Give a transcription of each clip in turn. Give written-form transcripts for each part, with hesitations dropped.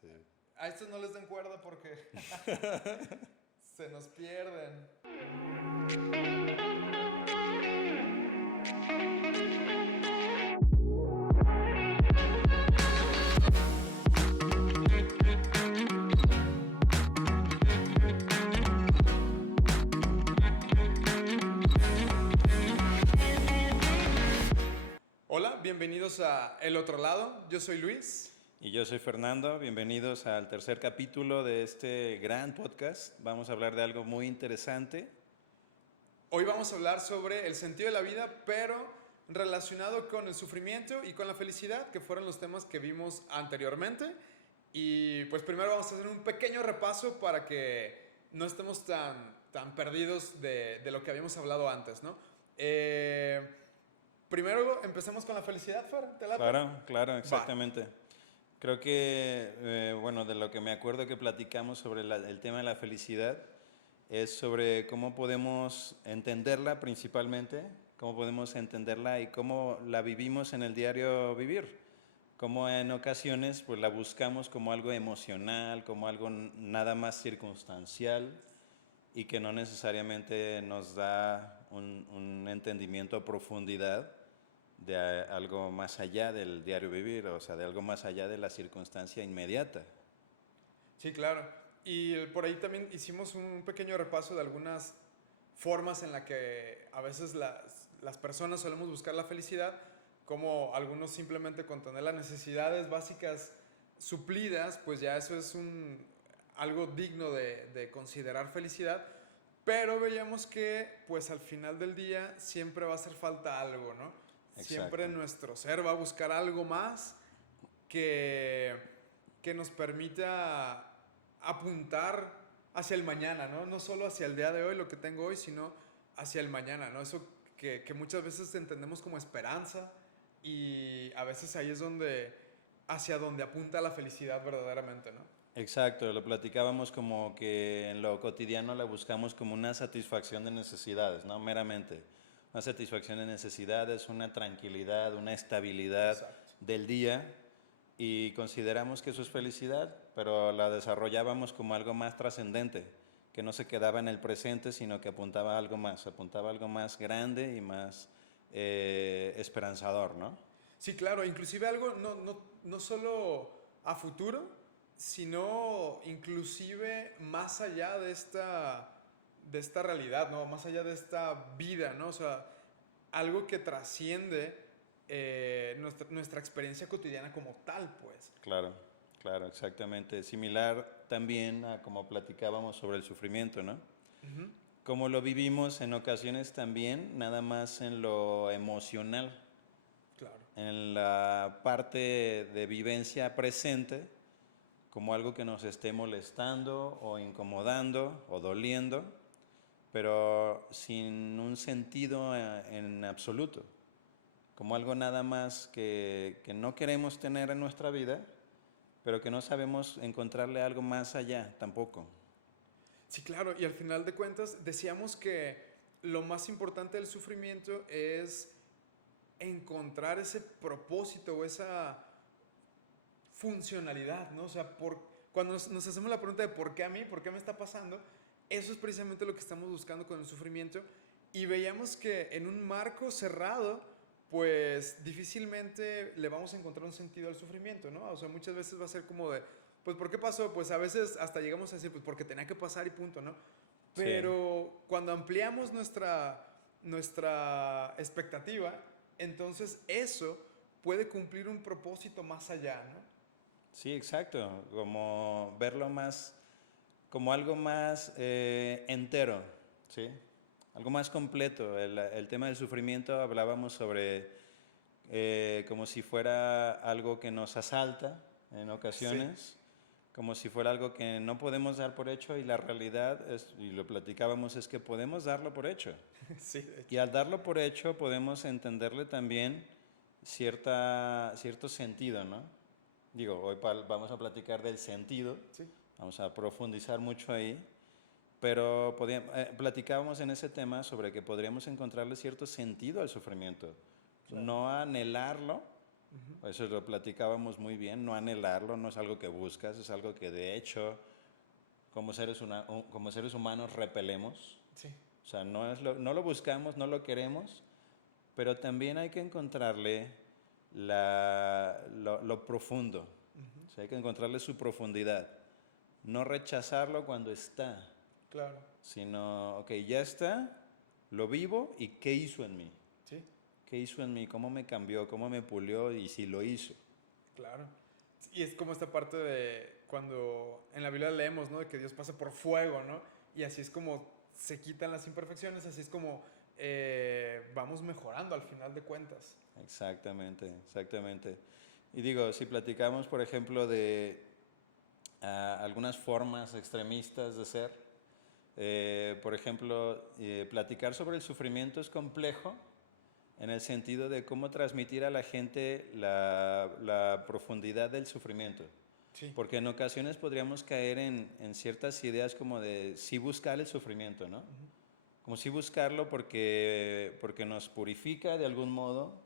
Sí. A estos no les den cuerda porque se nos pierden. Hola, bienvenidos a El Otro Lado. Yo soy Luis. Y yo soy Fernando, bienvenidos al tercer capítulo de este gran podcast. Vamos a hablar de algo muy interesante. Hoy vamos a hablar sobre el sentido de la vida, pero relacionado con el sufrimiento y con la felicidad, que fueron los temas que vimos anteriormente. Y pues primero vamos a hacer un pequeño repaso para que no estemos tan perdidos de lo que habíamos hablado antes, ¿no? Primero empecemos con la felicidad, Fer, ¿te late? Claro, Va. exactamente. Creo que, bueno, de lo que me acuerdo que platicamos sobre el tema de la felicidad es sobre cómo podemos entenderla principalmente, cómo podemos entenderla y cómo la vivimos en el diario vivir. Cómo en ocasiones pues la buscamos como algo emocional, como algo nada más circunstancial y que no necesariamente nos da un entendimiento a profundidad de algo más allá del diario vivir, o sea, de algo más allá de la circunstancia inmediata. Sí, claro. Y por ahí también hicimos un pequeño repaso de algunas formas en las que a veces las personas solemos buscar la felicidad, como algunos simplemente con tener las necesidades básicas suplidas, pues ya eso es algo digno de considerar felicidad, pero veíamos que pues al final del día siempre va a hacer falta algo, ¿no? Siempre Exacto. nuestro ser va a buscar algo más que, que nos permita apuntar hacia el mañana, ¿no? No solo hacia el día de hoy, lo que tengo hoy, sino hacia el mañana, ¿no? Eso que muchas veces entendemos como esperanza y a veces ahí es hacia donde apunta la felicidad verdaderamente, ¿no? Exacto, lo platicábamos como que en lo cotidiano la buscamos como una satisfacción de necesidades, ¿no? Meramente. Una satisfacción de necesidades, una tranquilidad, una estabilidad Exacto. del día y consideramos que eso es felicidad, pero la desarrollábamos como algo más trascendente, que no se quedaba en el presente, sino que apuntaba a algo más grande y más esperanzador, ¿no? Sí, claro, inclusive algo no solo a futuro, sino inclusive más allá de esta realidad, ¿no? Más allá de esta vida, ¿no? O sea, algo que trasciende nuestra experiencia cotidiana como tal, pues. Claro, claro, exactamente. Similar también a como platicábamos sobre el sufrimiento, ¿no? Ujú. Como lo vivimos en ocasiones también, nada más en lo emocional, Claro. en la parte de vivencia presente, como algo que nos esté molestando o incomodando o doliendo, pero sin un sentido en absoluto, como algo nada más que no queremos tener en nuestra vida, pero que no sabemos encontrarle algo más allá tampoco. Sí, claro, y al final de cuentas decíamos que lo más importante del sufrimiento es encontrar ese propósito o esa funcionalidad, ¿no? O sea, cuando nos hacemos la pregunta de por qué a mí, por qué me está pasando, eso es precisamente lo que estamos buscando con el sufrimiento. Y veíamos que en un marco cerrado, pues difícilmente le vamos a encontrar un sentido al sufrimiento, ¿no? O sea, muchas veces va a ser como de, pues ¿por qué pasó? Pues a veces hasta llegamos a decir, pues porque tenía que pasar y punto, ¿no? Sí, Pero cuando ampliamos nuestra expectativa, entonces eso puede cumplir un propósito más allá, ¿no? sí, exacto, como verlo más, como algo más entero, ¿sí? Algo más completo. El tema del sufrimiento hablábamos sobre como si fuera algo que nos asalta en Sí, ocasiones, como si fuera algo que no podemos dar por hecho y la realidad es, y lo platicábamos, es que podemos darlo por hecho. sí, de Y hecho. al darlo por hecho podemos entenderle también cierto sentido, ¿no? Digo, hoy vamos a platicar del sentido, Sí, vamos a profundizar mucho ahí, pero platicábamos en ese tema sobre que podríamos encontrarle cierto sentido al sufrimiento, claro. no anhelarlo, Ujú. Eso lo platicábamos muy bien, no anhelarlo, no es algo que buscas, es algo que de hecho como seres humanos repelemos. Sí, O sea, no lo buscamos, no lo queremos, pero también hay que encontrarle lo profundo. ujú, O sea, hay que encontrarle su profundidad. No rechazarlo cuando está, claro, sino, ok, ya está, lo vivo y ¿qué hizo en mí? sí, ¿Qué hizo en mí? ¿Cómo me cambió? ¿Cómo me pulió? Y si lo hizo. claro. Y es como esta parte de cuando en la Biblia leemos, ¿no? De que Dios pasa por fuego, ¿no? Y así es como se quitan las imperfecciones, así es como vamos mejorando al final de cuentas. Exactamente, exactamente. Y digo, si platicamos, por ejemplo, de algunas formas extremistas de ser, por ejemplo, platicar sobre el sufrimiento es complejo en el sentido de cómo transmitir a la gente la profundidad del sufrimiento. Sí, Porque en ocasiones podríamos caer en ciertas ideas como de sí buscar el sufrimiento, ¿no? ujú, Como sí buscarlo porque nos purifica de algún modo,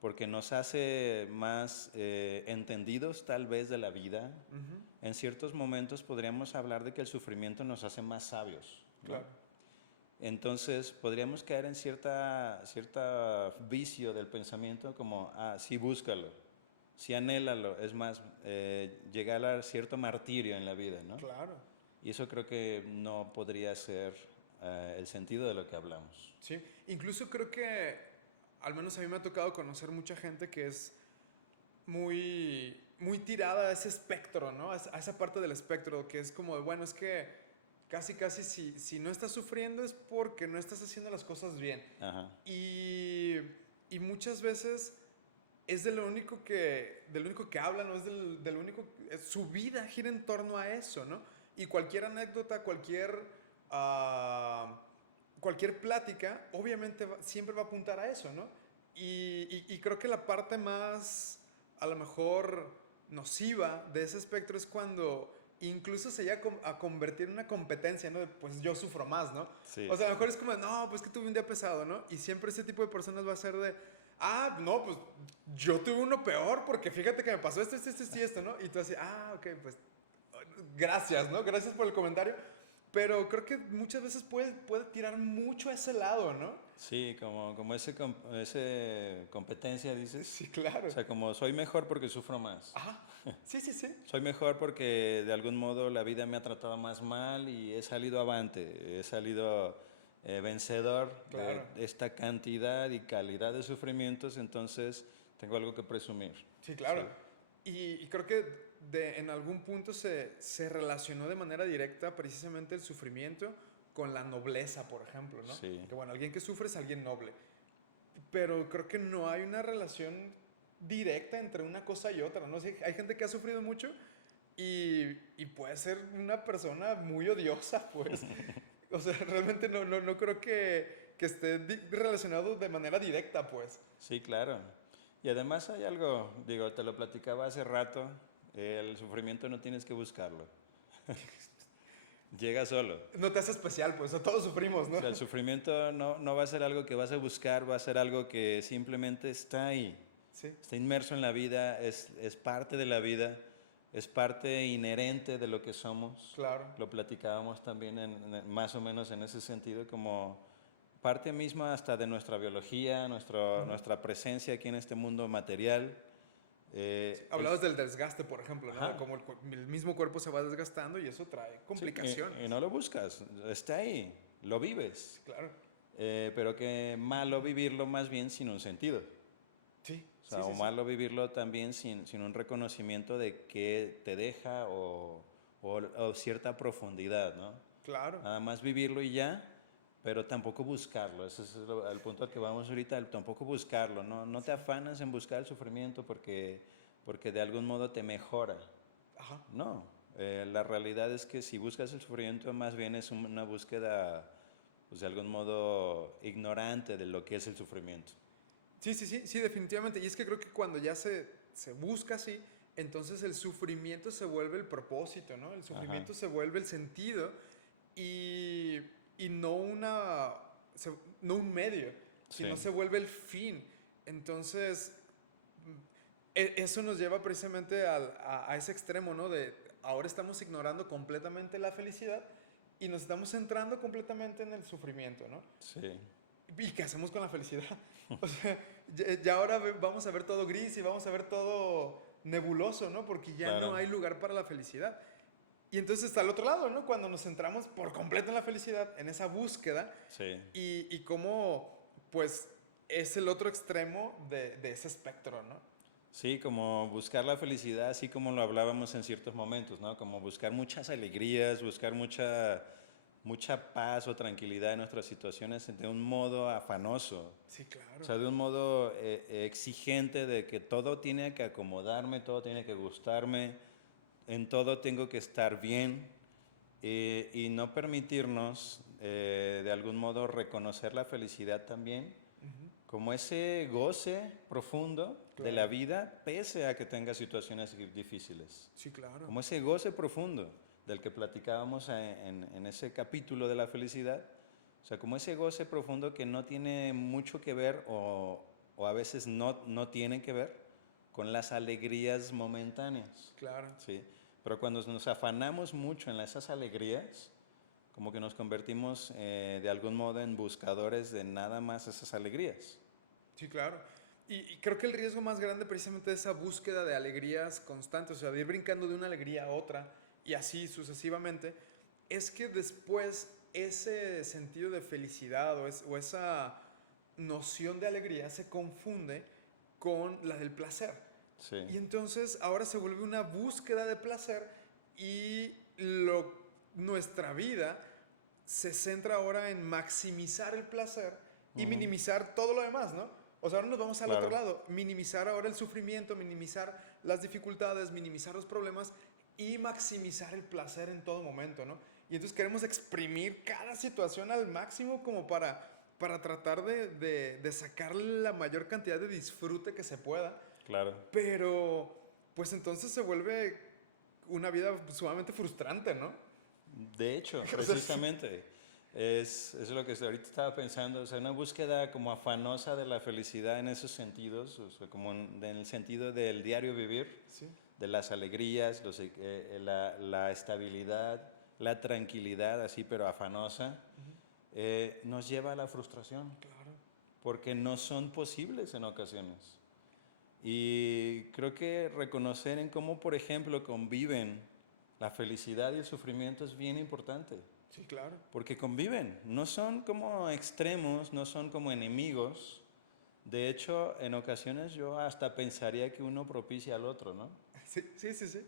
porque nos hace más entendidos tal vez de la vida. ujú, En ciertos momentos podríamos hablar de que el sufrimiento nos hace más sabios, ¿no? claro, Entonces podríamos caer en cierta vicio del pensamiento como, sí búscalo, sí anhélalo, es más, llegar a cierto martirio en la vida, ¿no? claro. Y eso creo que no podría ser el sentido de lo que hablamos. Sí, incluso creo que, al menos a mí me ha tocado conocer mucha gente que es muy tirada a ese espectro, ¿no? A esa parte del espectro, que es como, de, bueno, es que casi si no estás sufriendo es porque no estás haciendo las cosas bien. Ajá, Y, y muchas veces es de lo único que hablan, no es de lo único, su vida gira en torno a eso, ¿no? Y cualquier anécdota, ah, cualquier plática, obviamente siempre va a apuntar a eso, ¿no? Y creo que la parte más, a lo mejor, nociva de ese espectro es cuando incluso se llega a convertir en una competencia, ¿no? De, pues yo sufro más, ¿no? sí, O sea, a sí, lo sí. mejor es como, no, pues que tuve un día pesado, ¿no? Y siempre ese tipo de personas va a ser de, no, pues yo tuve uno peor porque fíjate que me pasó esto y esto, ¿no? Y tú así, ok, pues gracias, ¿no? Gracias por el comentario. Pero creo que muchas veces puede tirar mucho a ese lado, ¿no? Sí, como ese competencia, dices. Sí, O claro. sea, como soy mejor porque sufro más. Ajá. Sí, sí, sí. Soy mejor porque de algún modo la vida me ha tratado más mal y he salido avante, he salido vencedor de Claro. esta cantidad y calidad de sufrimientos, entonces tengo algo que presumir. Sí, Sí, claro. Y creo que en algún punto se relacionó de manera directa precisamente el sufrimiento con la nobleza, por ejemplo, ¿no? sí, Que bueno, alguien que sufre es alguien noble. Pero creo que no hay una relación directa entre una cosa y otra, ¿no? Sí, hay gente que ha sufrido mucho y puede ser una persona muy odiosa, pues. O sea, realmente no creo que esté relacionado de manera directa, pues. sí, claro. Y además hay algo, digo, te lo platicaba hace rato, el sufrimiento no tienes que buscarlo, llega solo. No te hace especial, pues. O todos sufrimos, O ¿no? sea, el sufrimiento no va a ser algo que vas a buscar, va a ser algo que simplemente está ahí, Sí, está inmerso en la vida, es parte de la vida, es parte inherente de lo que somos. claro. Lo platicábamos también más o menos en ese sentido, como parte misma hasta de nuestra biología, Ujú. nuestra presencia aquí en este mundo material. Hablabas del desgaste, por ejemplo, ¿no? De Ajá, cómo el mismo cuerpo se va desgastando y eso trae sí, y complicaciones. no lo buscas, está ahí, lo vives. Sí, claro. Pero que malo vivirlo más bien sin un sentido. Sí, O sí, sea, o sí, sí. malo vivirlo también sin un reconocimiento de qué te deja o cierta profundidad, ¿no? Claro. Nada más vivirlo y ya, pero tampoco buscarlo. Ese es el punto al que vamos ahorita, tampoco buscarlo. No te Sí. afanas en buscar el sufrimiento porque de algún modo te mejora. Ajá. No, la realidad es que si buscas el sufrimiento más bien es una búsqueda, pues de algún modo ignorante de lo que es el sufrimiento. Sí, sí, sí, sí, definitivamente. Y es que creo que cuando ya se busca así, entonces el sufrimiento se vuelve el propósito, ¿no? El Ajá, sufrimiento se vuelve el sentido y, y no un medio, sí, sino se vuelve el fin. Entonces, Eso nos lleva precisamente a ese extremo, ¿no? De ahora estamos ignorando completamente la felicidad y nos estamos centrando completamente en el sufrimiento, ¿no? Sí, ¿Y qué hacemos con la felicidad? O sea, ya ahora vamos a ver todo gris y vamos a ver todo nebuloso, ¿no? Porque ya no claro, hay lugar para la felicidad. Y entonces está al otro lado, ¿no? Cuando nos centramos por completo en la felicidad, en esa búsqueda, sí. y cómo, pues, es el otro extremo de ese espectro, ¿no? Sí, como buscar la felicidad, así como lo hablábamos en ciertos momentos, ¿no? Como buscar muchas alegrías, buscar mucha paz o tranquilidad en nuestras situaciones de un modo afanoso, Sí, o claro. sea, de un modo exigente de que todo tiene que acomodarme, todo tiene que gustarme, en todo tengo que estar bien y no permitirnos de algún modo reconocer la felicidad también Ujú, como ese goce profundo de la claro. vida pese a que tenga situaciones difíciles, Sí, claro. como ese goce profundo del que platicábamos en ese capítulo de la felicidad, o sea, como ese goce profundo que no tiene mucho que ver o a veces no tiene que ver con las alegrías momentáneas, Claro. ¿sí? Pero cuando nos afanamos mucho en esas alegrías, como que nos convertimos de algún modo en buscadores de nada más esas alegrías. Sí, claro. Y creo que el riesgo más grande precisamente de esa búsqueda de alegrías constantes, o sea, de ir brincando de una alegría a otra y así sucesivamente, es que después ese sentido de felicidad o esa noción de alegría se confunde con la del placer. Sí, Y entonces ahora se vuelve una búsqueda de placer y nuestra vida se centra ahora en maximizar el placer y ujú, minimizar todo lo demás, ¿no? O sea, ahora nos vamos al otro claro, lado, minimizar ahora el sufrimiento, minimizar las dificultades, minimizar los problemas y maximizar el placer en todo momento, ¿no? Y entonces queremos exprimir cada situación al máximo como para tratar de sacar la mayor cantidad de disfrute que se pueda, claro. pero pues entonces se vuelve una vida sumamente frustrante, ¿no? De hecho, O sea, sí. precisamente, es lo que ahorita estaba pensando, o sea, una búsqueda como afanosa de la felicidad en esos sentidos, o sea, como en el sentido del diario vivir, Sí, de las alegrías, la estabilidad, la tranquilidad, así, pero afanosa, ujú, nos lleva a la frustración, claro. porque no son posibles en ocasiones. Y creo que reconocer en cómo, por ejemplo, conviven la felicidad y el sufrimiento es bien importante, Sí, claro. porque conviven, no son como extremos, no son como enemigos. De hecho, en ocasiones yo hasta pensaría que uno propicia al otro, ¿no? Sí, sí, sí, sí.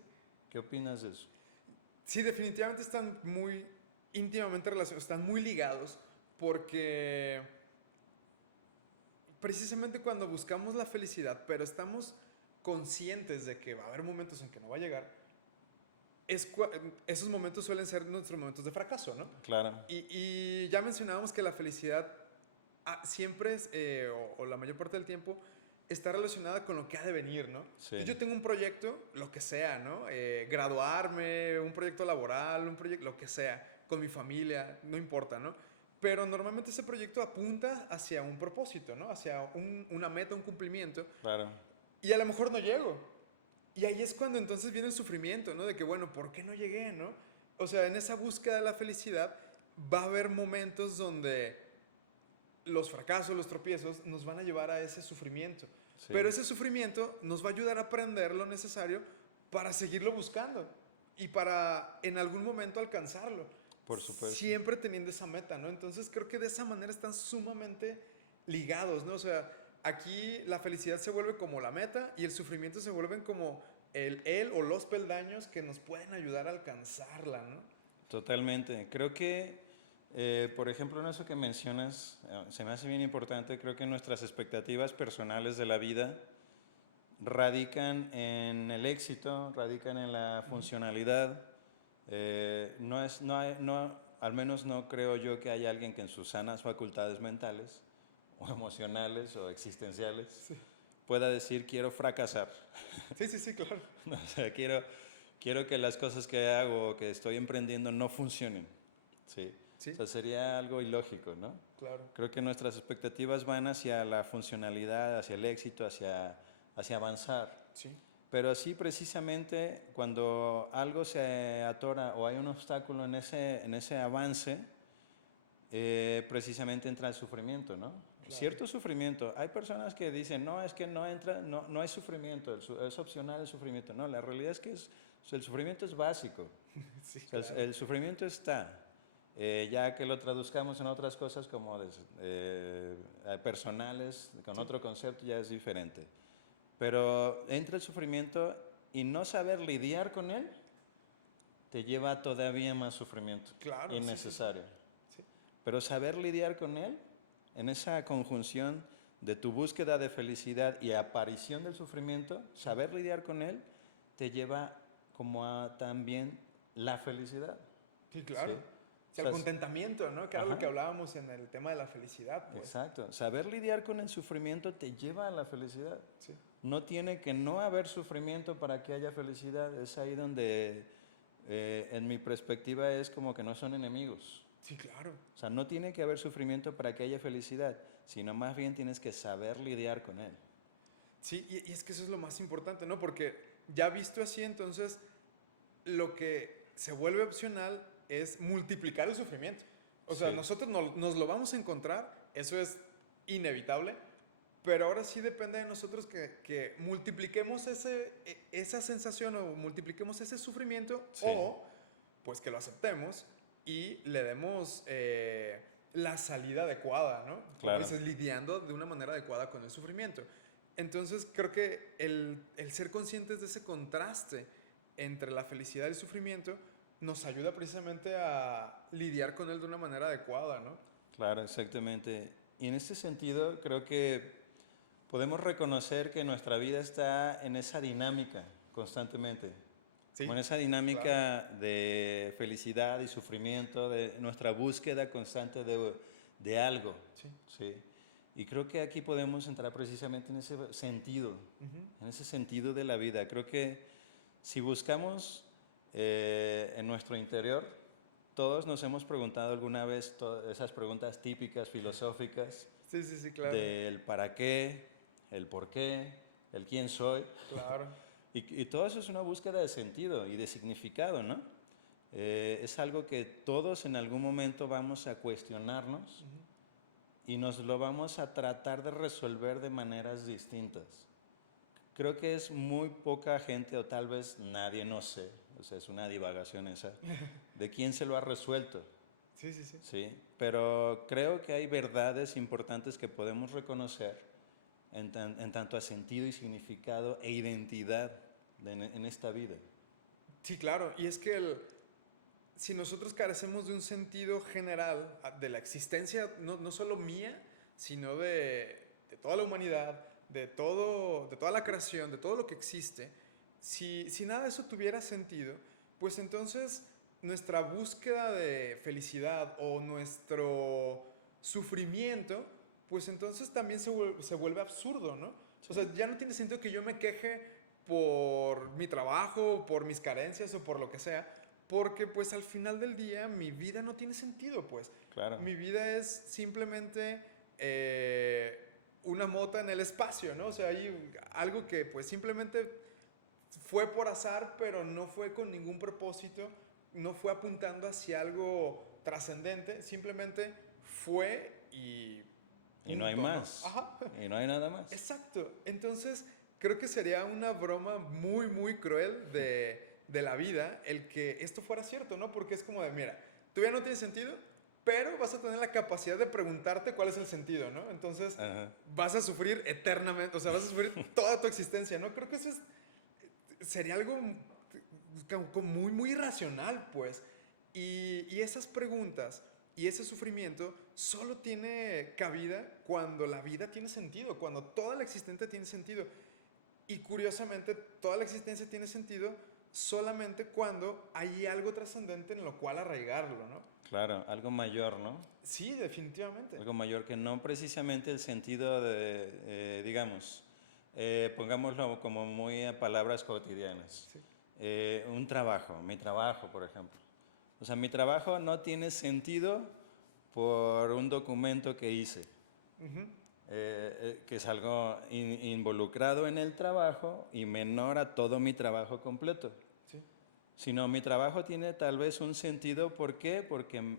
¿Qué opinas de eso? Sí, definitivamente están muy íntimamente relacionados, están muy ligados, porque precisamente cuando buscamos la felicidad, pero estamos conscientes de que va a haber momentos en que no va a llegar, esos momentos suelen ser nuestros momentos de fracaso, ¿no? Claro, Y ya mencionábamos que la felicidad siempre es, o la mayor parte del tiempo, está relacionada con lo que ha de venir, ¿no? sí, Entonces yo tengo un proyecto, lo que sea, ¿no? Graduarme, un proyecto laboral, un proyecto, lo que sea, con mi familia, no importa, ¿no? Pero normalmente ese proyecto apunta hacia un propósito, ¿no? Hacia una meta, un cumplimiento, claro, y a lo mejor no llego. Y ahí es cuando entonces viene el sufrimiento, ¿no? De que, bueno, ¿por qué no llegué, no? O sea, en esa búsqueda de la felicidad va a haber momentos donde los fracasos, los tropiezos nos van a llevar a ese sufrimiento. sí, Pero ese sufrimiento nos va a ayudar a aprender lo necesario para seguirlo buscando y para en algún momento alcanzarlo. por supuesto. Siempre teniendo esa meta, ¿no? Entonces creo que de esa manera están sumamente ligados, ¿no? O sea, aquí la felicidad se vuelve como la meta y el sufrimiento se vuelven como el o los peldaños que nos pueden ayudar a alcanzarla, ¿no? Totalmente. Creo que, por ejemplo, en eso que mencionas, se me hace bien importante, creo que nuestras expectativas personales de la vida radican en el éxito, radican en la Ujú. funcionalidad. Al menos no creo yo que haya alguien que en sus sanas facultades mentales o emocionales o existenciales Sí. pueda decir quiero fracasar. Sí, sí, sí, claro. O sea, quiero que las cosas que hago o que estoy emprendiendo no funcionen. ¿Sí? O Sí, sea, sería algo ilógico, ¿no? claro. Creo que nuestras expectativas van hacia la funcionalidad, hacia el éxito, hacia avanzar. Sí, Pero sí, precisamente, cuando algo se atora o hay un obstáculo en ese avance, precisamente entra el sufrimiento, ¿no? claro. Cierto sufrimiento. Hay personas que dicen, no, es que no entra, no hay sufrimiento, es opcional el sufrimiento. No, la realidad es que el sufrimiento es básico. Sí, O sea, claro. el sufrimiento está. Ya que lo traduzcamos en otras cosas como personales, con Sí, otro concepto ya es diferente. Pero entra el sufrimiento y no saber lidiar con él te lleva a todavía más sufrimiento claro, sí, sí, sí. innecesario. Sí, Pero saber lidiar con él, en esa conjunción de tu búsqueda de felicidad y aparición del sufrimiento, sí. saber lidiar con él te lleva como a también la felicidad. Sí, ¿Sí? claro. O Sí, al sea, contentamiento, ¿no? Que era lo que ajá, hablábamos en el tema de la felicidad, pues. exacto. Saber lidiar con el sufrimiento te lleva a la felicidad. Sí, No tiene que no haber sufrimiento para que haya felicidad. Es ahí donde, en mi perspectiva, es como que no son enemigos. sí, claro. O sea, no tiene que haber sufrimiento para que haya felicidad, sino más bien tienes que saber lidiar con él. Sí, y es que eso es lo más importante, ¿no? Porque ya visto así, entonces, lo que se vuelve opcional es multiplicar el sufrimiento. O sea, Sí, nosotros nos lo vamos a encontrar, eso es inevitable, pero ahora sí depende de nosotros que multipliquemos esa sensación o multipliquemos ese sufrimiento sí, o pues que lo aceptemos y le demos la salida adecuada, ¿no? Como claro, dices, lidiando de una manera adecuada con el sufrimiento. Entonces creo que el ser conscientes de ese contraste entre la felicidad y el sufrimiento nos ayuda precisamente a lidiar con él de una manera adecuada, ¿no? claro, exactamente. Y en este sentido, creo que podemos reconocer que nuestra vida está en esa dinámica constantemente, como Sí, en esa claro. dinámica de felicidad y sufrimiento, de nuestra búsqueda constante de algo, Sí. ¿sí? Y creo que aquí podemos entrar precisamente Ujú. en ese sentido de la vida. Creo que si buscamos en nuestro interior, todos nos hemos preguntado alguna vez esas preguntas típicas filosóficas Sí, sí, sí, claro. del para qué, el por qué, el quién soy. Claro. Y todo eso es una búsqueda de sentido y de significado, ¿no? Es algo que todos en algún momento vamos a cuestionarnos Ujú. y nos lo vamos a tratar de resolver de maneras distintas. Creo que es muy poca gente o tal vez nadie, no sé, o sea, es una divagación esa, de quién se lo ha resuelto, Sí, sí, sí. ¿sí? Pero creo que hay verdades importantes que podemos reconocer en tanto a sentido y significado e identidad en esta vida. Sí, claro. Y es que si nosotros carecemos de un sentido general de la existencia, no solo mía, sino de toda la humanidad, de toda la creación, de todo lo que existe, si nada de eso tuviera sentido, pues entonces nuestra búsqueda de felicidad o nuestro sufrimiento, pues entonces también se vuelve absurdo, ¿no? O ¿Sí? sea, ya no tiene sentido que yo me queje por mi trabajo, por mis carencias o por lo que sea, porque pues al final del día mi vida no tiene sentido, pues. Claro, Mi vida es simplemente una mota en el espacio, ¿no? O sea, hay algo que pues simplemente fue por azar, pero no fue con ningún propósito, no fue apuntando hacia algo trascendente, simplemente fue y y no hay punto, ¿no? más, Ajá. y no hay nada más. Exacto. Entonces, creo que sería una broma muy, muy cruel de la vida el que esto fuera cierto, ¿no? Porque es como de, mira, tu vida no tiene sentido, pero vas a tener la capacidad de preguntarte cuál es el sentido, ¿no? Entonces, Ajá. vas a sufrir eternamente, o sea, vas a sufrir toda tu existencia, ¿no? Creo que eso sería algo como muy, muy irracional, pues. Y esas preguntas y ese sufrimiento solo tiene cabida cuando la vida tiene sentido, cuando toda la existencia tiene sentido. Y curiosamente, toda la existencia tiene sentido solamente cuando hay algo trascendente en lo cual arraigarlo, ¿no? Claro, algo mayor, ¿no? Sí, definitivamente. Algo mayor que no precisamente el sentido de, digamos, pongámoslo como muy a palabras cotidianas. Sí. Un trabajo, mi trabajo, por ejemplo. O sea, mi trabajo no tiene sentido por un documento que hice. Ujú. que es algo involucrado en el trabajo y menor a todo mi trabajo completo. Sí, Sino mi trabajo tiene tal vez un sentido, ¿por qué? Porque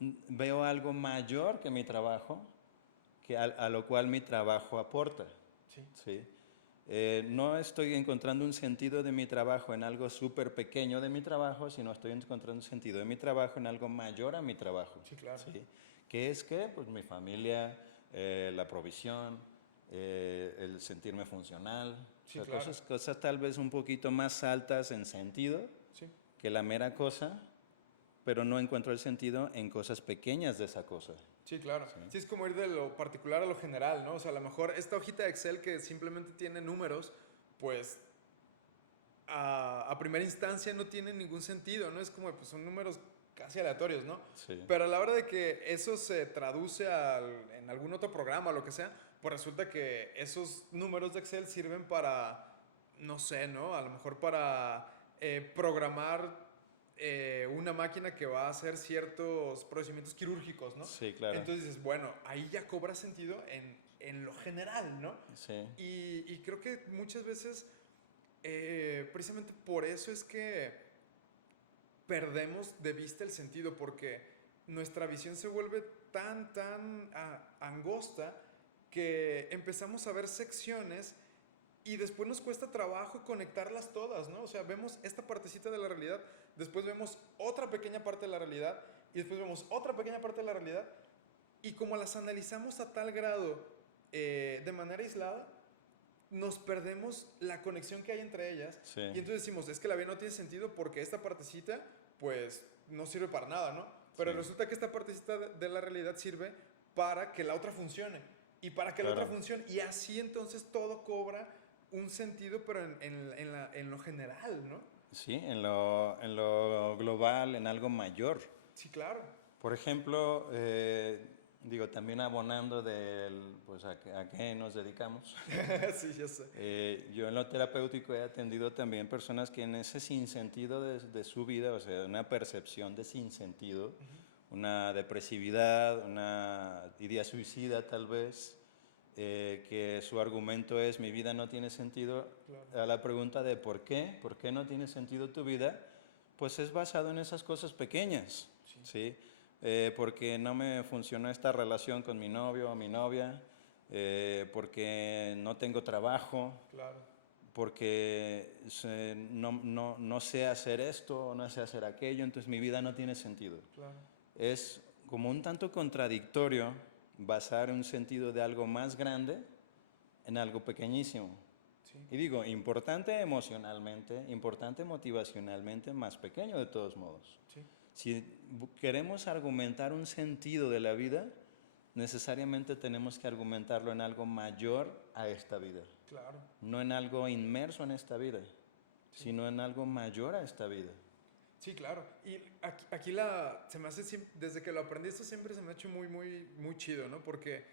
veo algo mayor que mi trabajo, que a lo cual mi trabajo aporta. sí, ¿Sí? No estoy encontrando un sentido de mi trabajo en algo súper pequeño de mi trabajo, sino estoy encontrando un sentido de mi trabajo en algo mayor a mi trabajo. sí, claro. ¿Sí? ¿Qué es qué? Pues mi familia, la provisión, el sentirme funcional. O Sí, sea, claro. cosas tal vez un poquito más altas en sentido Sí, que la mera cosa, pero no encuentro el sentido en cosas pequeñas de esa cosa. sí, claro. ¿Sí? Sí, es como ir de lo particular a lo general, ¿no? O sea, a lo mejor esta hojita de Excel que simplemente tiene números, pues a primera instancia no tiene ningún sentido, ¿no? Es como, pues son números casi aleatorios, ¿no? Sí, Pero a la hora de que eso se traduce en algún otro programa o lo que sea, pues resulta que esos números de Excel sirven para, no sé, ¿no? A lo mejor para programar una máquina que va a hacer ciertos procedimientos quirúrgicos, ¿no? sí, claro. Entonces dices, bueno, ahí ya cobra sentido en lo general, ¿no? Sí, Y creo que muchas veces, precisamente por eso es que perdemos de vista el sentido, porque nuestra visión se vuelve tan angosta que empezamos a ver secciones y después nos cuesta trabajo conectarlas todas, ¿no? O sea, vemos esta partecita de la realidad, después vemos otra pequeña parte de la realidad y después vemos otra pequeña parte de la realidad y como las analizamos a tal grado de manera aislada, nos perdemos la conexión que hay entre ellas sí, y entonces decimos, es que la vida no tiene sentido porque esta partecita pues no sirve para nada, ¿no? Pero sí, resulta que esta partecita de la realidad sirve para que la otra funcione y para que la otra claro. funcione y así entonces todo cobra un sentido pero en lo general, ¿no? Sí, en lo global, en algo mayor. Sí, claro. Por ejemplo, digo, también abonando pues a qué nos dedicamos. Sí, ya sé. Yo en lo terapéutico he atendido también personas que en ese sinsentido de su vida, o sea, una percepción de sinsentido, una depresividad, una idea suicida tal vez, que su argumento es mi vida no tiene sentido, Claro. a la pregunta de por qué no tiene sentido tu vida, pues es basado en esas cosas pequeñas, Sí, ¿sí? Porque no me funcionó esta relación con mi novio o mi novia, porque no tengo trabajo, claro, porque no sé hacer esto o no sé hacer aquello, entonces mi vida no tiene sentido. claro. Es como un tanto contradictorio basar un sentido de algo más grande en algo pequeñísimo. Sí, Y digo, importante emocionalmente, importante motivacionalmente, más pequeño de todos modos. sí, Si queremos argumentar un sentido de la vida, necesariamente tenemos que argumentarlo en algo mayor a esta vida, claro. no en algo inmerso en esta vida, Sí. sino en algo mayor a esta vida. Sí, claro. Y aquí se me hace, desde que lo aprendí, esto siempre se me ha hecho muy chido, ¿no? Porque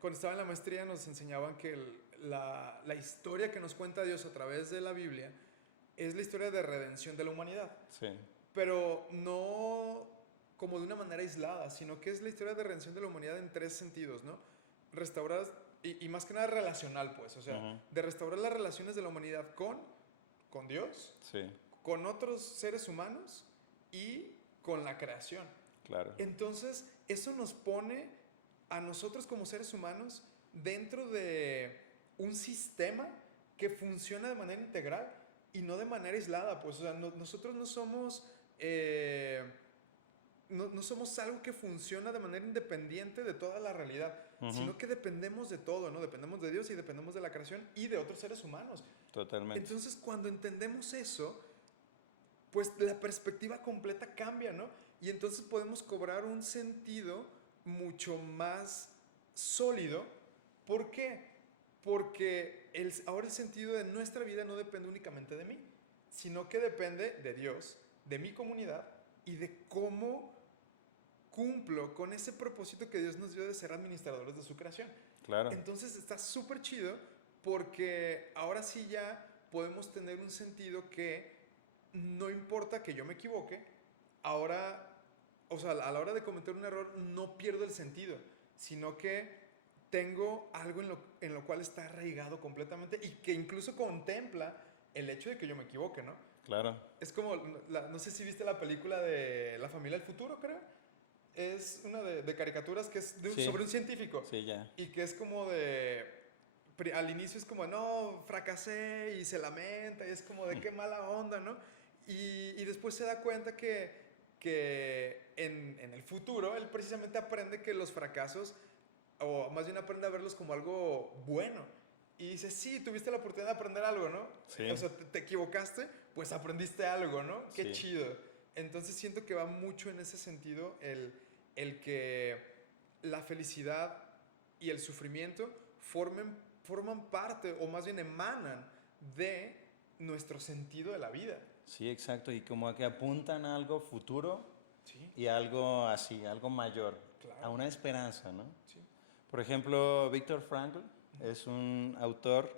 cuando estaba en la maestría nos enseñaban que la historia que nos cuenta Dios a través de la Biblia es la historia de redención de la humanidad. Sí, Pero no como de una manera aislada, sino que es la historia de redención de la humanidad en tres sentidos, ¿no? Restaurar, y más que nada relacional, pues, o sea, ujú, de restaurar las relaciones de la humanidad con Dios, sí, con otros seres humanos y con la creación. claro, Entonces, eso nos pone a nosotros como seres humanos dentro de un sistema que funciona de manera integral y no de manera aislada. Pues, o sea, nosotros no somos, no somos algo que funciona de manera independiente de toda la realidad, ujú, sino que dependemos de todo, ¿no? Dependemos de Dios y dependemos de la creación y de otros seres humanos. totalmente. Entonces, cuando entendemos eso, pues la perspectiva completa cambia, ¿no? Y entonces podemos cobrar un sentido mucho más sólido. ¿Por qué? Porque ahora el sentido de nuestra vida no depende únicamente de mí, sino que depende de Dios, de mi comunidad y de cómo cumplo con ese propósito que Dios nos dio de ser administradores de su creación. Claro, Entonces está súper chido porque ahora sí ya podemos tener un sentido que no importa que yo me equivoque, ahora, o sea, a la hora de cometer un error no pierdo el sentido, sino que tengo algo en lo cual está arraigado completamente y que incluso contempla el hecho de que yo me equivoque, ¿no? Claro. Es como, no sé si viste la película de La familia del futuro, creo. Es una de caricaturas que es Sí, sobre un científico sí, ya. y que es como de... Al inicio es como, no, fracasé y se lamenta y es como de qué mala onda, ¿no? Y después se da cuenta que en el futuro él precisamente aprende que los fracasos, o más bien aprende a verlos como algo bueno. Y dice, sí, tuviste la oportunidad de aprender algo, ¿no? O Sí, sea, te equivocaste, pues aprendiste algo, ¿no? Qué sí. chido. Entonces siento que va mucho en ese sentido el que la felicidad y el sufrimiento forman parte, o más bien emanan de nuestro sentido de la vida. Sí, exacto. Y como que apuntan a algo futuro Sí, y algo así, algo mayor, a claro. una esperanza, ¿no? Sí. Por ejemplo, Viktor Frankl es un autor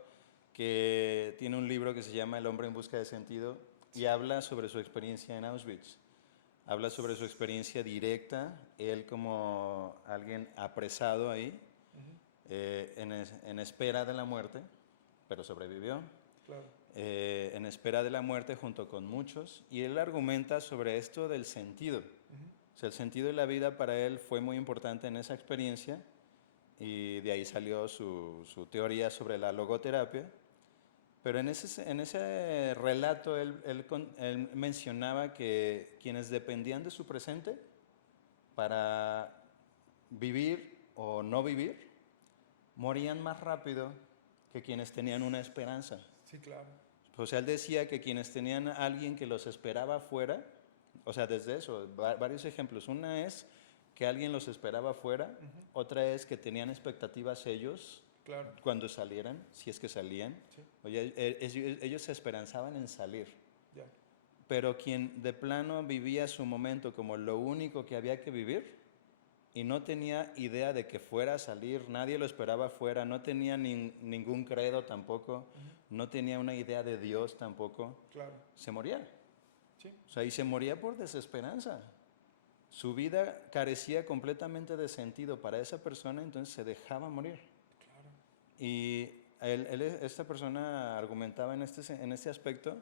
que tiene un libro que se llama El hombre en busca de sentido y habla sobre su experiencia en Auschwitz. Habla sobre su experiencia directa, él como alguien apresado ahí, Ujú, en espera de la muerte, pero sobrevivió, claro. en espera de la muerte junto con muchos, y él argumenta sobre esto del sentido. Ujú, O sea, el sentido de la vida para él fue muy importante en esa experiencia y de ahí salió su teoría sobre la logoterapia. Pero en ese relato él mencionaba que quienes dependían de su presente para vivir o no vivir, morían más rápido que quienes tenían una esperanza. sí, claro. O sea, él decía que quienes tenían a alguien que los esperaba afuera, o sea, desde eso, varios ejemplos. Una es que alguien los esperaba afuera, Ujú, otra es que tenían expectativas ellos claro. cuando salieran, si es que salían. Sí, Oye, ellos se esperanzaban en salir. ya. Pero quien de plano vivía su momento como lo único que había que vivir y no tenía idea de que fuera a salir, nadie lo esperaba afuera, no tenía ningún credo tampoco, Ujú, no tenía una idea de Dios tampoco, claro. se moría. Sí, O sea, y se moría por desesperanza. Su vida carecía completamente de sentido para esa persona, entonces se dejaba morir. claro. Y esta persona argumentaba en este aspecto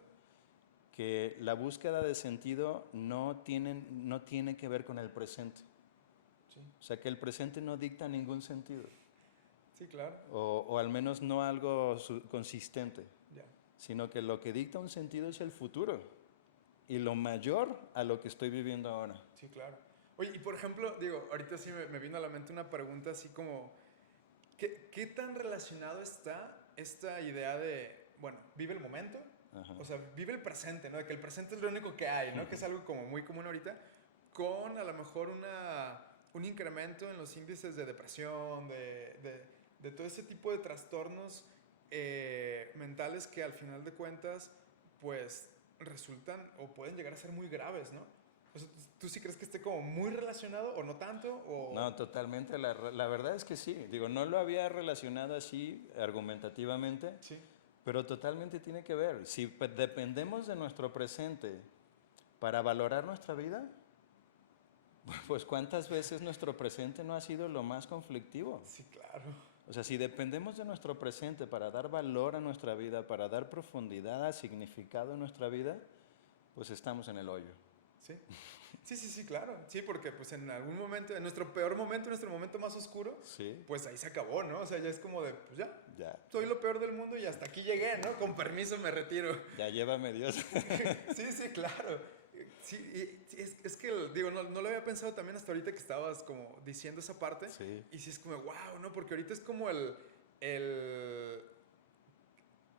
que la búsqueda de sentido no tiene que ver con el presente. Sí, O sea, que el presente no dicta ningún sentido, sí, claro. o al menos no algo consistente, Ya. sino que lo que dicta un sentido es el futuro y lo mayor a lo que estoy viviendo ahora. Sí, claro. Oye, y por ejemplo, digo, ahorita sí me vino a la mente una pregunta así como, ¿qué tan relacionado está esta idea de, bueno, vive el momento? Ajá. O sea, vive el presente, ¿no? De que el presente es lo único que hay, ¿no? Que es algo como muy común ahorita, con a lo mejor un incremento en los índices de depresión, de todo ese tipo de trastornos mentales que al final de cuentas, pues resultan o pueden llegar a ser muy graves, ¿no? O sea, ¿tú sí crees que esté como muy relacionado o no tanto? O... No, totalmente. La verdad es que sí. Digo, no lo había relacionado así argumentativamente, Sí, pero totalmente tiene que ver. Si dependemos de nuestro presente para valorar nuestra vida, pues cuántas veces nuestro presente no ha sido lo más conflictivo. sí, claro. O sea, si dependemos de nuestro presente para dar valor a nuestra vida, para dar profundidad, significado a nuestra vida, pues estamos en el hoyo. Sí. Sí, sí, sí, claro. Sí, porque pues en algún momento, en nuestro peor momento, en nuestro momento más oscuro, Sí, pues ahí se acabó, ¿no? O sea, ya es como de, pues ya, ya, soy lo peor del mundo y hasta aquí llegué, ¿no? Con permiso me retiro. ya llévame Dios. Sí, sí, claro. Sí, es que, digo, no lo había pensado también hasta ahorita que estabas como diciendo esa parte. Sí, Y sí es como, wow, ¿no? Porque ahorita es como el,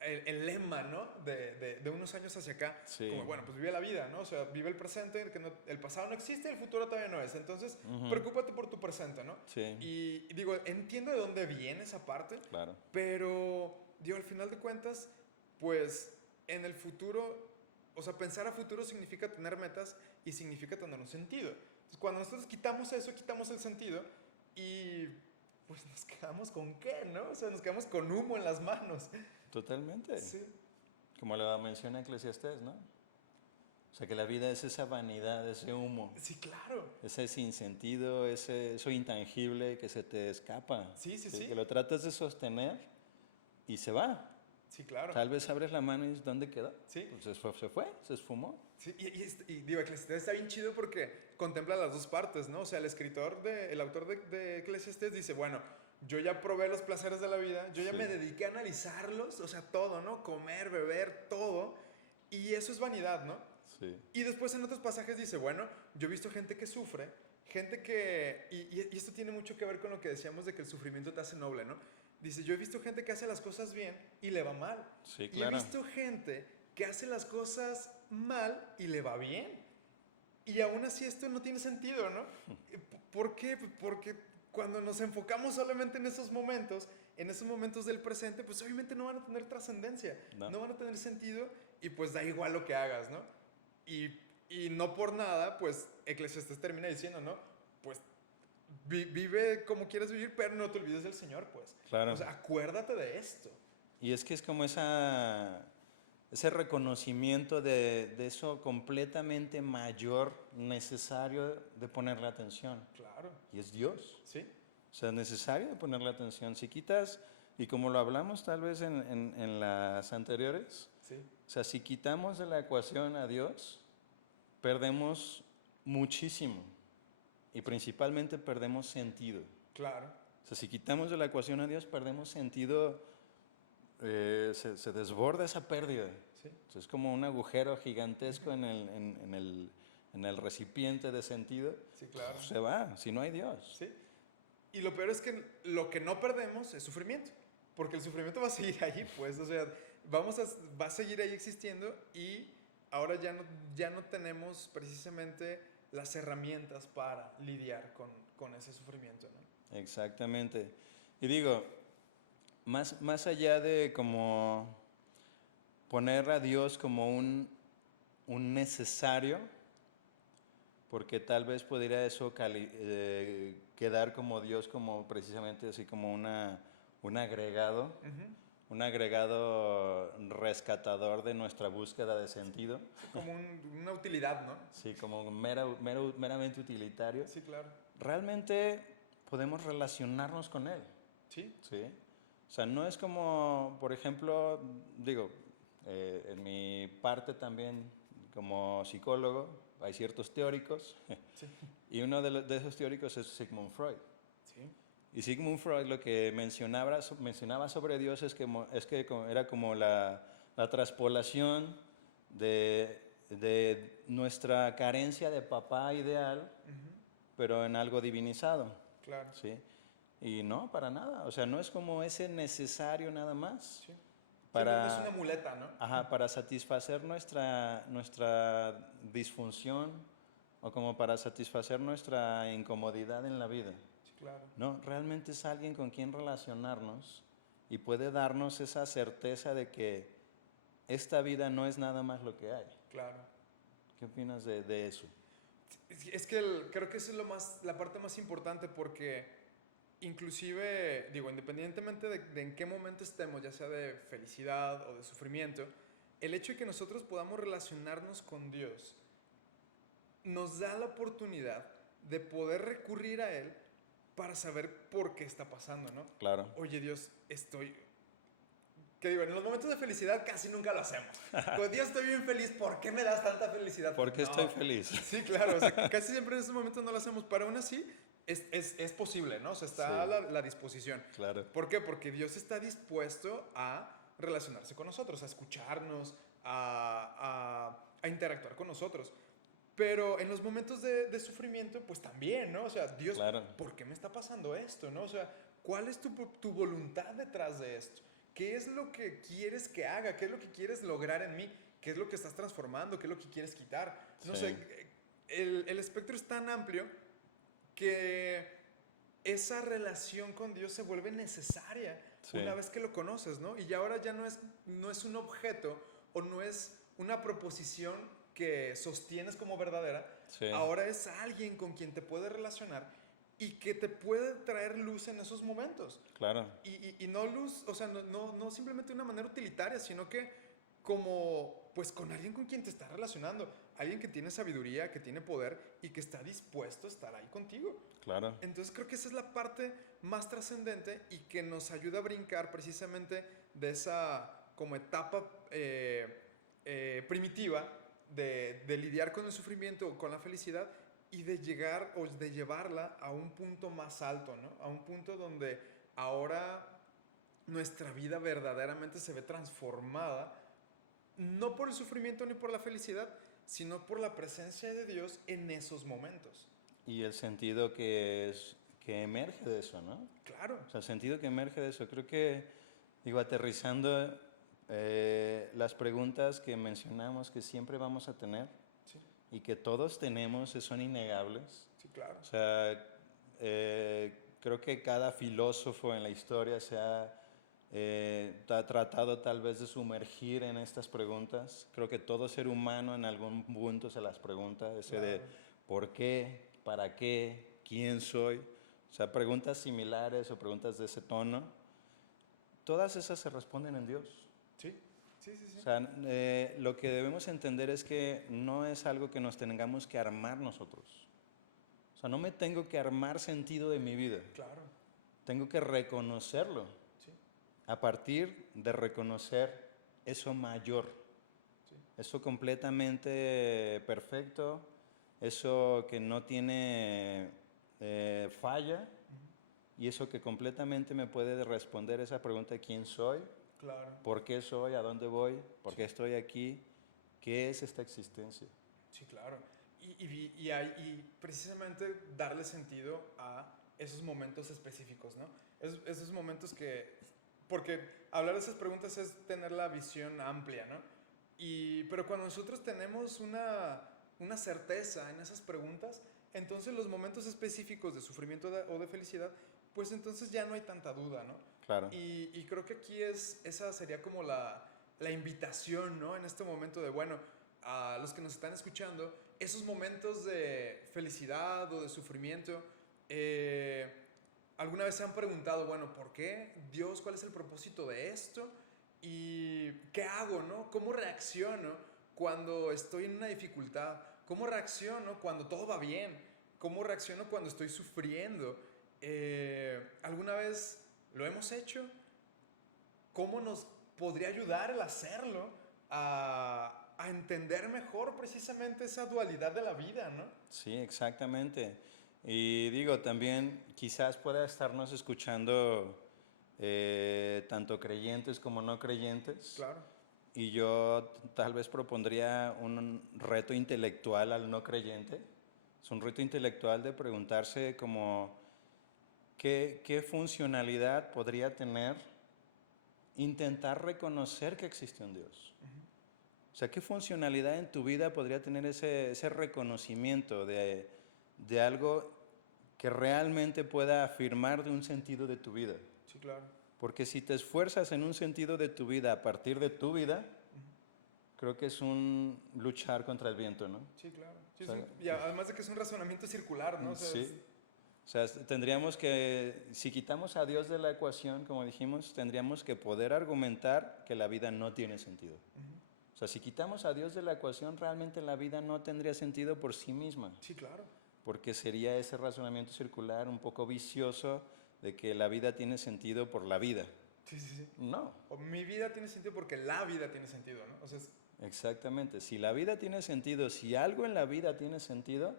el lema, ¿no? De unos años hacia acá. sí. Como, bueno, pues vive la vida, ¿no? O sea, vive el presente, que el pasado no existe, el futuro todavía no es. Entonces, Ujú, preocúpate por tu presente, ¿no? sí, Y digo, entiendo de dónde viene esa parte, claro. pero, digo, al final de cuentas, pues en el futuro, o sea, pensar a futuro significa tener metas y significa tener un sentido. Entonces, cuando nosotros quitamos eso, quitamos el sentido y pues nos quedamos con qué, ¿no? O sea, nos quedamos con humo en las manos. Totalmente. Sí, Como lo menciona Eclesiastés, ¿no? O sea, que la vida es esa vanidad, ese humo, Sí, claro. ese sinsentido, eso intangible que se te escapa. Sí, sí, ¿Sí? sí. Que lo tratas de sostener y se va. Sí, claro. Tal vez abres la mano y dices, ¿dónde quedó? Sí. Pues se fue, se esfumó. Sí, y digo, Eclesiastés está bien chido porque contempla las dos partes, ¿no? O sea, el autor de Eclesiastés dice, bueno, yo ya probé los placeres de la vida, yo ya Sí. me dediqué a analizarlos, o sea, todo, ¿no? Comer, beber, todo. Y eso es vanidad, ¿no? Sí. Y después en otros pasajes dice, bueno, yo he visto gente que sufre, gente que... Y esto tiene mucho que ver con lo que decíamos de que el sufrimiento te hace noble, ¿no? Dice, yo he visto gente que hace las cosas bien y le va mal. Sí, Y he claro. visto gente que hace las cosas mal y le va bien. Y aún así esto no tiene sentido, ¿no? ¿Por qué? Porque cuando nos enfocamos solamente en esos momentos del presente, pues obviamente no van a tener trascendencia, No. no van a tener sentido y pues da igual lo que hagas, ¿no? Y, y no por nada, pues Eclesiastés termina diciendo, ¿no? Pues vive como quieras vivir, pero no te olvides del Señor, pues. Claro. O sea, acuérdate de esto. Y es que es como ese reconocimiento de eso completamente mayor, necesario de ponerle atención. Claro, Y es Dios. ¿sí? O sea, es necesario de ponerle atención. Si quitas, y como lo hablamos tal vez en las anteriores, Sí, o sea, si quitamos de la ecuación a Dios, perdemos muchísimo. Y principalmente perdemos sentido. claro. O sea, si quitamos de la ecuación a Dios, perdemos sentido, se desborda esa pérdida. Sí, O sea, es como un agujero gigantesco en el recipiente de sentido. sí, claro. Se va, si no hay Dios. ¿Sí? Y lo peor es que lo que no perdemos es sufrimiento, porque el sufrimiento va a seguir ahí, pues, o sea, va a seguir ahí existiendo y ahora ya no tenemos precisamente las herramientas para lidiar con ese sufrimiento, ¿no? Exactamente. Y digo, más allá de como poner a Dios como un necesario, porque tal vez podría eso quedar como Dios, como precisamente así como un agregado, Ujú. un agregado rescatador de nuestra búsqueda de sentido, Sí, como una utilidad, ¿no? sí, como meramente utilitario. Sí, claro. Realmente podemos relacionarnos con Él, Sí, ¿sí? O sea, no es como, por ejemplo, digo, en mi parte también como psicólogo, hay ciertos teóricos, sí, y uno de esos teóricos es Sigmund Freud. sí. Y Sigmund Freud lo que mencionaba sobre Dios es que era como la traspolación de nuestra carencia de papá ideal, Ujú. pero en algo divinizado, Claro. ¿sí? Y no, para nada. O sea, no es como ese necesario nada más Sí. Sí, no es una para, muleta, ¿no? para satisfacer nuestra disfunción o como para satisfacer nuestra incomodidad en la vida. Sí, claro. No, realmente es alguien con quien relacionarnos y puede darnos esa certeza de que esta vida no es nada más lo que hay. Claro. ¿Qué opinas de eso? Es que creo que esa es la parte más importante porque inclusive, digo, independientemente de en qué momento estemos, ya sea de felicidad o de sufrimiento, el hecho de que nosotros podamos relacionarnos con Dios nos da la oportunidad de poder recurrir a Él para saber por qué está pasando, ¿no? Claro. Oye Dios, ¿qué digo? En los momentos de felicidad casi nunca lo hacemos. Cuando Dios estoy bien feliz, ¿por qué me das tanta felicidad? ¿Por qué No. estoy feliz? Sí, claro, o sea, casi siempre en esos momentos no lo hacemos, pero aún así es posible, ¿no? O sea, está a Sí. la disposición. Claro. ¿Por qué? Porque Dios está dispuesto a relacionarse con nosotros, a escucharnos, a interactuar con nosotros. Pero en los momentos de sufrimiento, pues también, ¿no? O sea, Dios, Claro. ¿por qué me está pasando esto, no? O sea, ¿cuál es tu voluntad detrás de esto? ¿Qué es lo que quieres que haga? ¿Qué es lo que quieres lograr en mí? ¿Qué es lo que estás transformando? ¿Qué es lo que quieres quitar? No Sí. sé, el espectro es tan amplio que esa relación con Dios se vuelve necesaria Sí. una vez que lo conoces, ¿no? Y ya ahora ya no es un objeto o no es una proposición que sostienes como verdadera, Sí. ahora es alguien con quien te puedes relacionar y que te puede traer luz en esos momentos. Claro. Y no luz, o sea, no simplemente de una manera utilitaria, sino que como pues con alguien con quien te estás relacionando, alguien que tiene sabiduría, que tiene poder y que está dispuesto a estar ahí contigo. Claro. Entonces creo que esa es la parte más trascendente y que nos ayuda a brincar precisamente de esa como etapa primitiva de lidiar con el sufrimiento o con la felicidad y de llegar o de llevarla a un punto más alto, ¿no? A un punto donde ahora nuestra vida verdaderamente se ve transformada, no por el sufrimiento ni por la felicidad, sino por la presencia de Dios en esos momentos. Y el sentido que emerge de eso, ¿no? Claro. O sea, el sentido que emerge de eso. Creo que, digo, aterrizando las preguntas que mencionamos que siempre vamos a tener Sí, y que todos tenemos son innegables. sí, claro. O sea, creo que cada filósofo en la historia se ha tratado tal vez de sumergir en estas preguntas. Creo que todo ser humano en algún punto se las pregunta, ese Claro. de ¿por qué? ¿Para qué? ¿Quién soy? O sea, preguntas similares o preguntas de ese tono. Todas esas se responden en Dios. Sí, sí, sí, sí. O sea, lo que debemos entender es que no es algo que nos tengamos que armar nosotros. O sea, no me tengo que armar sentido de mi vida. Claro. Tengo que reconocerlo. Sí, A partir de reconocer eso mayor, sí, eso completamente perfecto, eso que no tiene falla y eso que completamente me puede responder esa pregunta de quién soy, claro. por qué soy, a dónde voy, por qué estoy aquí, qué es esta existencia. Sí, claro. Y precisamente darle sentido a esos momentos específicos, ¿no? Esos momentos que... Porque hablar de esas preguntas es tener la visión amplia, ¿no? Pero cuando nosotros tenemos una certeza en esas preguntas, entonces los momentos específicos de sufrimiento o de felicidad, pues entonces ya no hay tanta duda, ¿no? Claro. Y creo que aquí esa sería como la invitación, ¿no? En este momento de, bueno, a los que nos están escuchando, esos momentos de felicidad o de sufrimiento, ¿alguna vez se han preguntado, bueno, ¿por qué? Dios, ¿cuál es el propósito de esto? ¿Y qué hago, no? ¿Cómo reacciono cuando estoy en una dificultad? ¿Cómo reacciono cuando todo va bien? ¿Cómo reacciono cuando estoy sufriendo? ¿Alguna vez lo hemos hecho? ¿Cómo nos podría ayudar el hacerlo a entender mejor precisamente esa dualidad de la vida, ¿no? Sí, exactamente. Y digo, también quizás pueda estarnos escuchando tanto creyentes como no creyentes. Claro. Y yo tal vez propondría un reto intelectual al no creyente. Es un reto intelectual de preguntarse como qué funcionalidad podría tener intentar reconocer que existe un Dios. O sea, ¿qué funcionalidad en tu vida podría tener ese reconocimiento de algo que realmente pueda afirmar de un sentido de tu vida? Sí, claro. Porque si te esfuerzas en un sentido de tu vida a partir de tu vida, creo que es un luchar contra el viento, ¿no? Sí, claro. Sí, O sea, y además de que es un razonamiento circular, ¿no? O sea, sí. O sea, tendríamos que, si quitamos a Dios de la ecuación, como dijimos, tendríamos que poder argumentar que la vida no tiene sentido. O sea, si quitamos a Dios de la ecuación, realmente la vida no tendría sentido por sí misma. sí, claro. Porque sería ese razonamiento circular un poco vicioso de que la vida tiene sentido por la vida. Sí, sí, sí. No. O mi vida tiene sentido porque la vida tiene sentido, ¿no? O sea, Exactamente. Si la vida tiene sentido, si algo en la vida tiene sentido,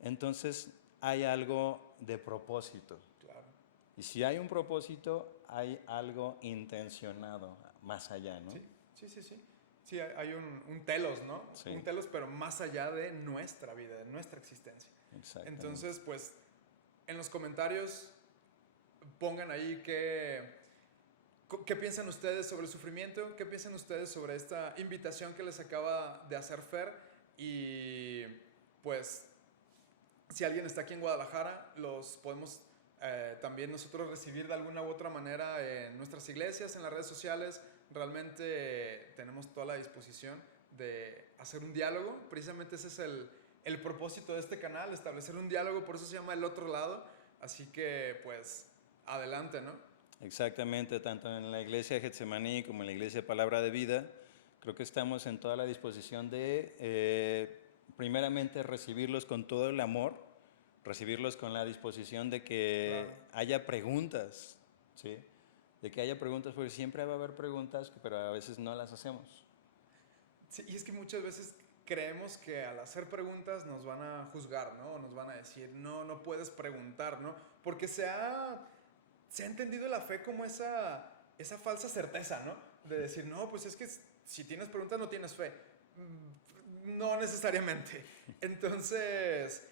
entonces hay algo de propósito. claro. Y si hay un propósito, hay algo intencionado más allá, ¿no? Sí, sí, sí, sí. Sí, hay un telos, ¿no? Sí. Un telos, pero más allá de nuestra vida, de nuestra existencia. Exactamente. Entonces, pues, en los comentarios pongan ahí qué piensan ustedes sobre el sufrimiento, qué piensan ustedes sobre esta invitación que les acaba de hacer Fer. Y pues, si alguien está aquí en Guadalajara, los podemos también nosotros recibir de alguna u otra manera en nuestras iglesias, en las redes sociales. Realmente tenemos toda la disposición de hacer un diálogo. Precisamente ese es el propósito de este canal, establecer un diálogo, por eso se llama El Otro Lado. Así que, pues, adelante, ¿no? Exactamente, tanto en la iglesia de Getsemaní como en la iglesia de Palabra de Vida, Creo que estamos en toda la disposición de, primeramente, recibirlos con todo el amor, recibirlos con la disposición de que Claro. haya preguntas, ¿sí? De que haya preguntas, porque siempre va a haber preguntas, pero a veces no las hacemos. Sí, y es que muchas veces creemos que al hacer preguntas nos van a juzgar, ¿no? Nos van a decir, no, no puedes preguntar, ¿no? Porque se ha entendido la fe como esa falsa certeza, ¿no? De decir, no, pues es que si tienes preguntas no tienes fe. No necesariamente. Entonces,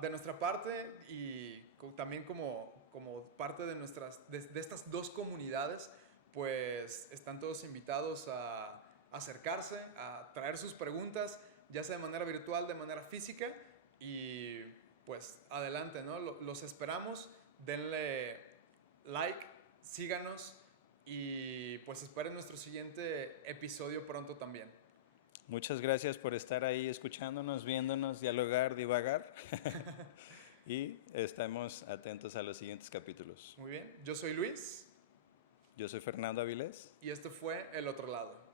de nuestra parte y también como parte de estas dos comunidades, pues están todos invitados a acercarse, a traer sus preguntas, ya sea de manera virtual, de manera física, y pues adelante, ¿no? Los esperamos, denle like, síganos y pues esperen nuestro siguiente episodio pronto también. Muchas gracias por estar ahí escuchándonos, viéndonos, dialogar, divagar. Y estamos atentos a los siguientes capítulos. Muy bien, yo soy Luis Yo soy Fernando Avilés. y esto fue El Otro Lado.